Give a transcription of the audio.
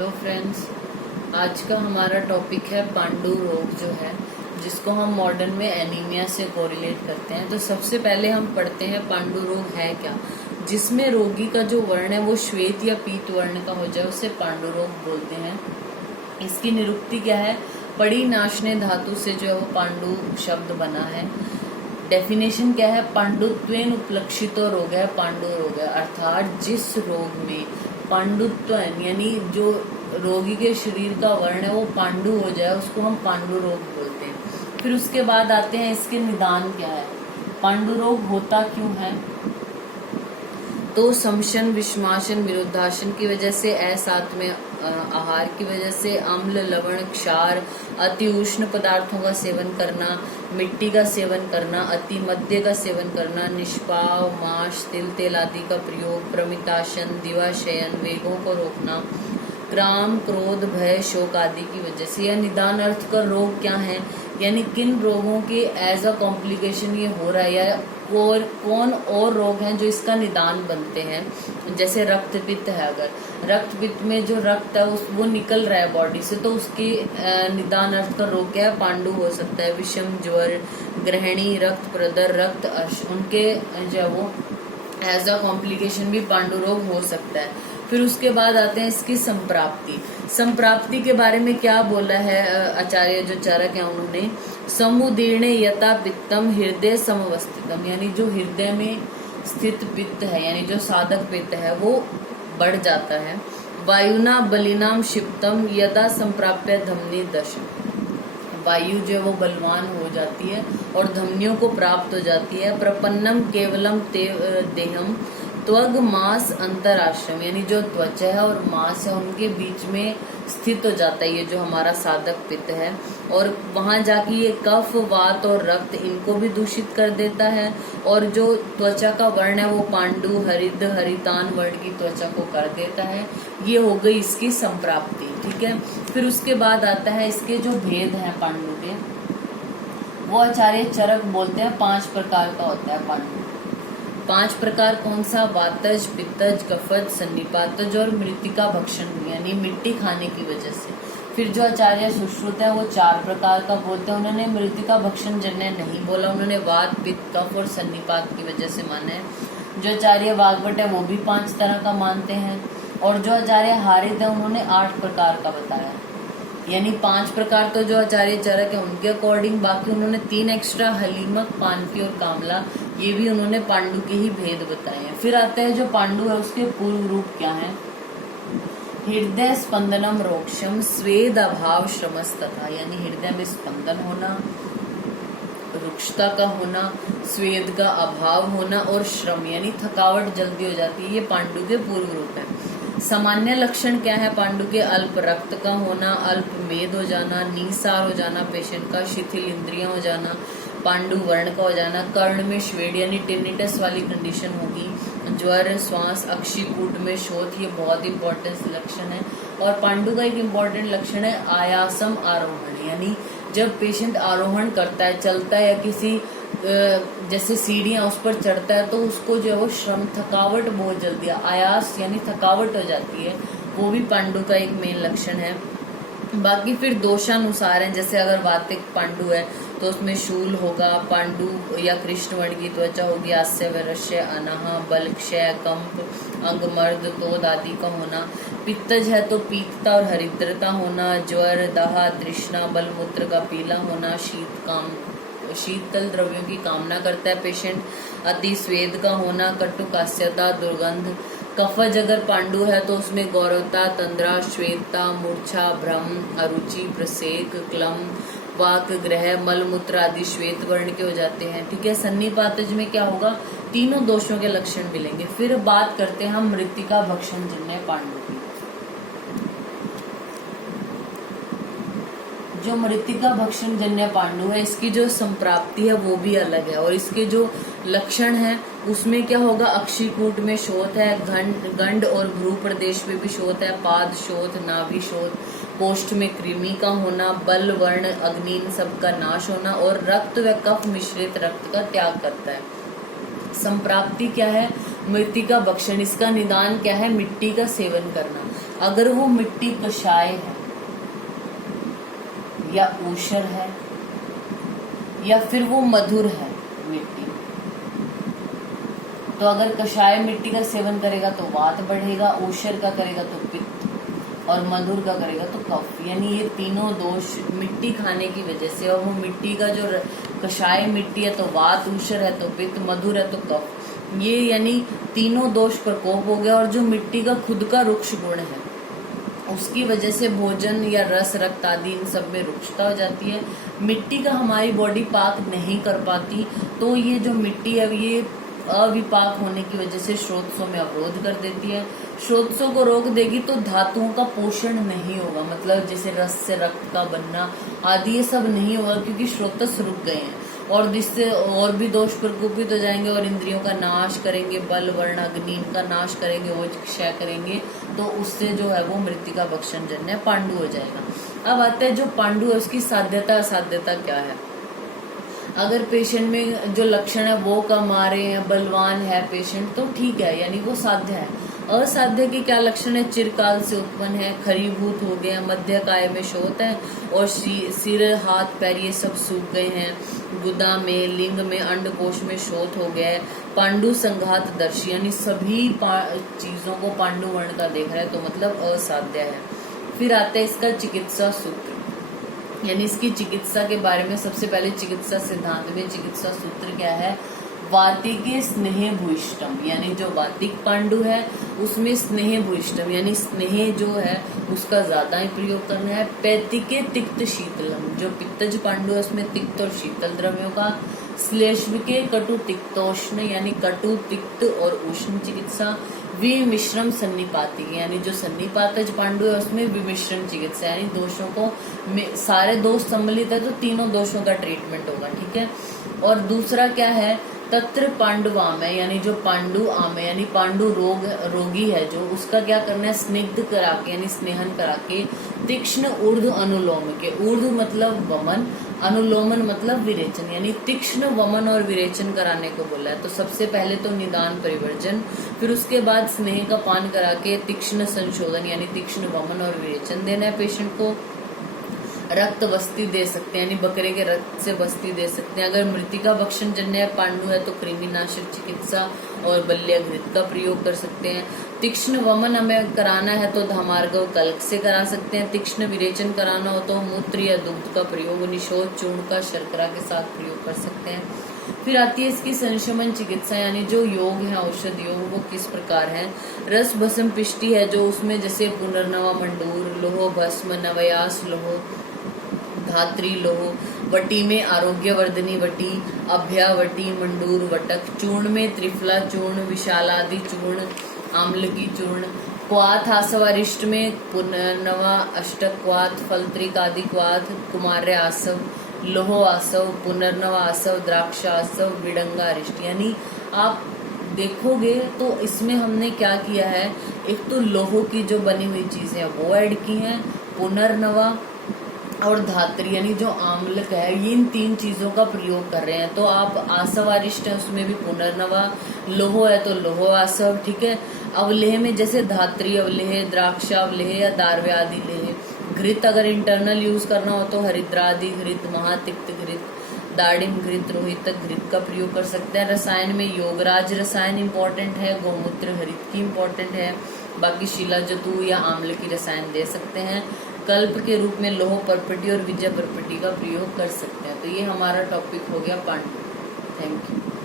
Hello friends, आज का हमारा टॉपिक है पांडु रोग जो है, जिसको हम मॉडर्न में एनीमिया से कोरिलेट करते हैं। तो सबसे पहले हम पढ़ते हैं पांडु रोग है क्या। जिसमें रोगी का जो वर्ण है वो श्वेत या पीत वर्ण का हो जाए उसे पांडु रोग बोलते हैं। इसकी निरुक्ति क्या है? पड़ी नाशने धातु से जो है वो पांडु शब्द बना है। डेफिनेशन क्या है? पांडुत्वेन उपलक्षितो रोग है पांडु रोग है, अर्थात जिस रोग में पांडुत्व यानी जो रोगी के शरीर का वर्ण है वो पांडु हो जाए उसको हम पांडु रोग बोलते हैं। फिर उसके बाद आते हैं इसके निदान क्या है, पांडु रोग होता क्यों है। तो समशन, विषमाशन, विरुद्धाशन की वजह से, असात में आहार की वजह से, अम्ल, लवण, क्षार, अति उष्ण पदार्थों का सेवन करना, मिट्टी का सेवन करना, अति मद्य का सेवन करना, निष्पाव, मांस, तिल तेल आदि का प्रयोग, प्रमिताशन, दिवाशयन, वेगों को रोकना, क्राम, क्रोध, भय, शोक आदि की वजह से। यह निदान अर्थ का रोग क्या है, यानी किन रोगों के एज अ कॉम्प्लिकेशन ये हो रहा है, या और कौन और रोग हैं जो इसका निदान बनते हैं। जैसे रक्तपित्त है, अगर रक्तपित्त में जो रक्त है वो निकल रहा है बॉडी से, तो उसके निदान अर्थ का रोग क्या है, पांडु हो सकता है। विषम, ज्वर, ग्रहणी, रक्त प्रदर, रक्त अश, उनके जो वो एज अ कॉम्प्लिकेशन भी पांडु रोग हो सकता है। फिर उसके बाद आते हैं इसकी संप्राप्ति। संप्राप्ति के बारे में क्या बोला है आचार्य जो चरक है उन्होंने, समुदीर्ण यथा पित्तम हृदय समवस्थितम, यानी जो हृदय में स्थित पित्त है यानी जो साधक पित्त है वो बढ़ जाता है। वायुना बलिनाम क्षिप्तम यदा संप्राप्य धमनी दशम, वायु जो है वो बलवान हो जाती है और धमनियों को प्राप्त हो जाती है। प्रपन्नम केवलम देहम त्वग मास अंतराश्रम, यानी जो त्वचा है और मांस है उनके बीच में स्थित हो जाता है ये जो हमारा साधक पित्त है, और वहां जाके ये कफ, वात और रक्त इनको भी दूषित कर देता है। और जो त्वचा का वर्ण है वो पांडु, हरिद, हरितान वर्ण की त्वचा को कर देता है। ये हो गई इसकी संप्राप्ति, ठीक है। फिर उसके बाद आता है इसके जो भेद हैं पांडु के, वो आचार्य चरक बोलते हैं 5 प्रकार का होता है पांडु। 5 प्रकार कौन सा? वातज, पित्तज, कफज, सन्निपातज और मृतिका भक्षण, यानी मिट्टी खाने की वजह से। फिर जो आचार्य सुश्रुत है वो 4 प्रकार का बोलते हैं। उन्होंने मृतिका भक्षण जन्य नहीं बोला, उन्होंने वात, पित्त, कफ और सन्निपात की वजह से माना है। जो आचार्य वाग्भट है वो भी 5 तरह का मानते हैं, और जो आचार्य हारिद है उन्होंने 8 प्रकार का बताया, यानी 5 प्रकार तो जो आचार्य चरक है उनके अकॉर्डिंग, बाकी उन्होंने 3 एक्स्ट्रा हलीमक, पानकी और कामला, ये भी उन्होंने पांडु के ही भेद बताए हैं। फिर आता है जो पांडु है उसके पूर्व रूप क्या है, हृदय स्पंदनम रोक्षम, स्वेद अभाव श्रमस तथा, यानी हृदय में स्पंदन होना, रुक्षता का होना, स्वेद का अभाव होना और श्रम यानी थकावट जल्दी हो जाती है, ये पांडु के पूर्व रूप है। सामान्य लक्षण क्या है पांडु के? अल्प रक्त का होना, अल्प मेद हो जाना, नीसार हो जाना पेशेंट का, शिथिल इंद्रियां हो जाना, पांडु वर्ण का हो जाना, कर्ण में श्वेड यानी टिनिटस वाली कंडीशन होगी, ज्वर, श्वास, अक्षिकूट में शोथ, ये बहुत इंपॉर्टेंट लक्षण है। और पांडु का एक इम्पॉर्टेंट लक्षण है आयासम आरोहण, यानी जब पेशेंट आरोहण करता है, चलता है या किसी जैसे सीढ़ियां उस पर चढ़ता है, तो उसको जो है वो श्रम, थकावट बहुत जल्दी, आयास यानी थकावट हो जाती है, वो भी पांडु का एक मेन लक्षण है। बाकी फिर दोषानुसार है, जैसे अगर वातिक पांडु है तो उसमें शूल होगा, पांडु या कृष्ण वर्ण की त्वचा होगी, आस्य, वैरस्य, अनाह, बल, क्षय, कंप, अंगमर्द, तोद आदि का होना। पित्तज है तो पीतता और हरिद्रता होना, ज्वर, दाह, तृष्णा, बलमूत्र का पीला होना, शीतल द्रव्यों की कामना करता है पेशेंट, अति स्वेद का होना, कटुकास्यता, दुर्गंध। कफज अगर पांडु है तो उसमें गौरवता, तंद्रा, श्वेतता, मूर्छा, भ्रम, अरुचि, प्रसेक, क्लम, वाक, ग्रह, मलमूत्र आदि श्वेत वर्ण के हो जाते हैं, ठीक है। सन्निपातज में क्या होगा? तीनों दोषों के लक्षण मिलेंगे। फिर बात करते हैं हम मृतिका भक्षण जन्य पांडु की। जो मृतिका भक्षण जन्य पांडु है इसकी जो संप्राप्ति है वो भी अलग है, और इसके जो लक्षण है उसमें क्या होगा? अक्षिकूट में शोथ है, गंड और भ्रू प्रदेश में भी शोथ है, पाद शोथ, नाभि शोथ, कोष्ठ में कृमि का होना, बल, वर्ण, अग्नि, इन सब का नाश होना, और रक्त व कफ मिश्रित रक्त का त्याग करता है। संप्राप्ति क्या है? मृतिका भक्षण, इसका निदान क्या है? मिट्टी का सेवन करना। अगर वो मिट्टी कषाय है या ऊषर है या फिर वो मधुर है मिट्टी, तो अगर कषाय मिट्टी का सेवन करेगा तो वात बढ़ेगा, ऊषर का करेगा तो पित्त और मधुर का करेगा तो कफ। यानी ये तीनों दोष मिट्टी खाने की वजह से, और वो मिट्टी का जो कषाय मिट्टी है तो वात, ऊषर है तो पित्त, मधुर है तो कफ, ये यानी तीनों दोष प्रकोप हो गया। और जो मिट्टी का खुद का रुक्ष गुण है उसकी वजह से भोजन या रस, रक्त आदि इन सब में रुक्षता हो जाती है। मिट्टी का हमारी बॉडी पाक नहीं कर पाती, तो ये जो मिट्टी है ये अविपाक होने की वजह से स्रोतों में अवरोध कर देती है। स्रोतों को रोक देगी तो धातुओं का पोषण नहीं होगा, मतलब जैसे रस से रक्त का बनना आदि ये सब नहीं होगा, क्योंकि स्रोतस रुक गए हैं। और जिससे और भी दोष प्रकोपित हो जाएंगे और इंद्रियों का नाश करेंगे, बल, वर्ण, अग्नि इनका नाश करेंगे, ओज क्षय करेंगे, तो उससे जो है वो मृतिका भक्षण जन्य पांडु हो जाएगा। अब आते हैं जो पांडु है उसकी साध्यता असाध्यता क्या है। अगर पेशेंट में जो लक्षण है वो कम आ रहे हैं, बलवान है पेशेंट, तो ठीक है, यानी वो साध्य है। असाध्य के क्या लक्षण है? चिरकाल से उत्पन्न है, खरीभूत हो गए हैं, मध्य काय में शोथ है और सिर, हाथ, पैर ये सब सूख गए हैं, गुदा में, लिंग में, अंडकोश में शोथ हो गया है, पांडु संघात दर्शी, यानी सभी चीजों को पांडु वर्ण का देख रहा है, तो मतलब असाध्य है। फिर आता है इसका चिकित्सा सूत्र, यानी इसकी चिकित्सा के बारे में सबसे पहले चिकित्सा सिद्धांत में चिकित्सा सूत्र क्या है? वातिके स्नेह भूइष्टम, यानी जो वातिक पांडु है उसमें स्नेह भूइष्टम, यानी स्नेह जो है उसका ज्यादा ही प्रयोग करना है। पैतिके तिक्त शीतलम, जो पित्तज पांडु है उसमें तिक्त और शीतल द्रव्यों का। श्लेष्म के कटु तिक्तोष्ण, यानी कटु, तिक्त और उष्ण चिकित्सा। विमिश्रम सन्निपाती, यानी जो सन्निपातज पांडु है उसमें विमिश्रम चिकित्सा, यानी दोषों को सारे दोष सम्मिलित है तो तीनों दोषों का ट्रीटमेंट होगा, ठीक है। और दूसरा क्या है? तत्र पांडुवाम है, यानी जो पांडु आम है, यानी पांडु रोगी है जो, उसका क्या करना है? स्निग्ध करा के, यानी स्नेहन करा के, तीक्ष्ण ऊर्ध्व अनुलोम के, ऊर्ध्व मतलब वमन, अनुलोमन मतलब विरेचन, यानी तीक्ष्ण वमन और विरेचन कराने को बोला है। तो सबसे पहले तो निदान परिवर्जन, फिर उसके बाद स्नेह का पान करा के तीक्ष्ण संशोधन, यानी तीक्ष्ण वमन और विरेचन देना है पेशेंट को। रक्त बस्ती दे सकते हैं, यानी बकरे के रक्त से बस्ती दे सकते हैं। अगर मृतिका भक्षण जन्य पांडु है तो कृमिनाशक चिकित्सा और बल्य घृत का प्रयोग कर सकते हैं। तीक्ष्ण वमन हमें कराना है तो धामार्ग कल्क से करा सकते हैं। तीक्ष्ण विरेचन कराना हो तो मूत्र या दुग्ध का प्रयोग, निशोध चूर्ण का शर्करा के साथ प्रयोग कर सकते हैं। फिर आती है इसकी संशमन चिकित्सा, यानी जो योग है, औषध योग, वो किस प्रकार है? रस भस्म पिष्टि है जो, उसमें जैसे पुनर्नवा मंडूर, लोहो भस्म, नवयास लोहो, धात्री लोहो, वटी में आरोग्यवर्धनी वटी, अभ्यावटी, मंडूर वटक, चूर्ण में त्रिफला चूर्ण, विशालादि चूर्ण, आम्लकी चूर्ण, क्वाथ आसवारिष्ट में पुनर्नवा अष्टक क्वाथ, फलत्रिक आदि क्वाथ, कुमार्य आसव, लोहो आसव, पुनर्नवा आसव, द्राक्ष आसव, विडंगारिष्ट। यानी आप देखोगे तो इसमें हमने क्या किया है? एक तो लोहो की जो बनी हुई चीजें वो ऐड की हैं, पुनर्नवा और धात्री यानी जो आम्लक है, ये इन तीन चीजों का प्रयोग कर रहे हैं। तो आप आसवारिष्ट है उसमें भी पुनर्नवा, लोहो है तो लोहो आसव, ठीक है। अवलेह में जैसे धात्री अवलेह, द्राक्ष अवलेह या दारवे आदि लेह। घृत अगर इंटरनल यूज करना हो तो हरिद्रादि घृत, महातिक्त घृत, दाड़िम घृत, रोहितक घृत का प्रयोग कर सकते हैं। रसायन में योगराज रसायन इंपॉर्टेंट है, गौमूत्र हरित की इंपॉर्टेंट है, बाकी शिलाजतु या आम्ल की रसायन दे सकते हैं। कल्प के रूप में लोह परपटी और विजय परपटी का प्रयोग कर सकते हैं। तो ये हमारा टॉपिक हो गया पांडु। Thank you.